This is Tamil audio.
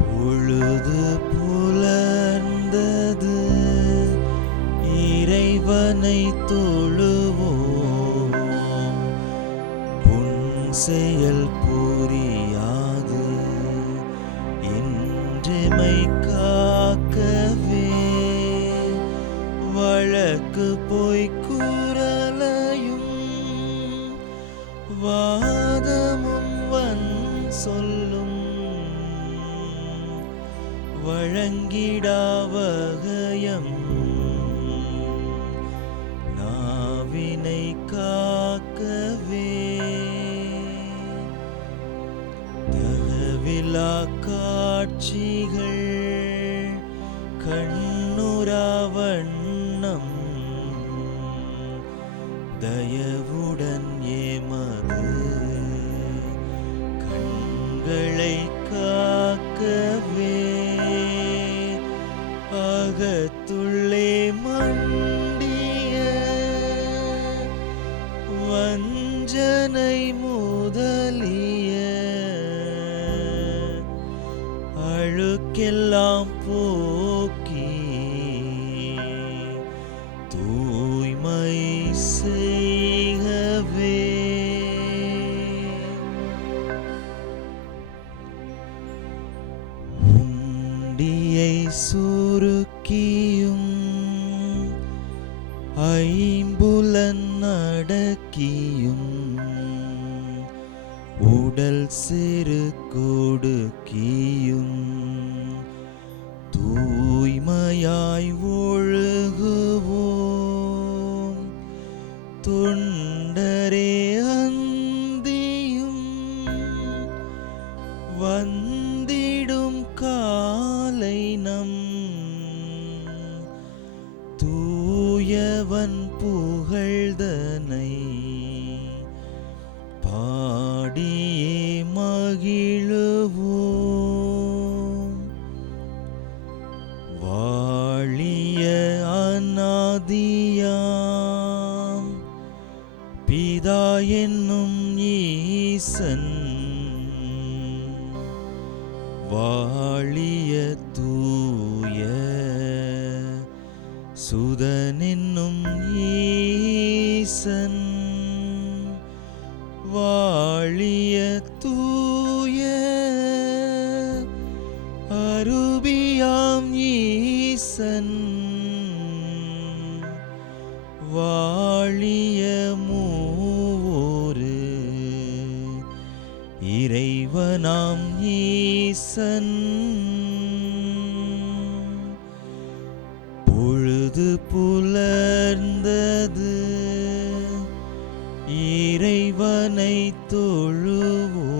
பொழுது புலர்ந்தது இறைவனை தொழுவோம். புன் செயல் புரியாது இன்றுமை காக்கவே வழக்கு போய்க்கு சொல்லும் வழங்கிடாவகயம். நாவினை காக்கவே தகவிலா காட்சிகள் கண்ணுராவண்ணம் தயவுடன் ஏமது எல்லாம் போக்கி தூய்மை செய்கவே. உண்டியை சுருக்கியும் ஐம்புலன் நடக்கியும் உடல் சிறு கொடுக்கியும் கண்டரே அந்தியும் வந்திடும் காலை நம் தூயவன் புகழ்தனை பாடியே மகிழுவோம். வாழிய அநாதியா என்னும் ஈசன் வாழிய தூய சுதனென்னும் ஈசன் வாழிய தூய அருபியாம் ஈசன் இறைவனாம் ஈசன். பொழுது புலர்ந்தது இறைவனை தொழுவோம்.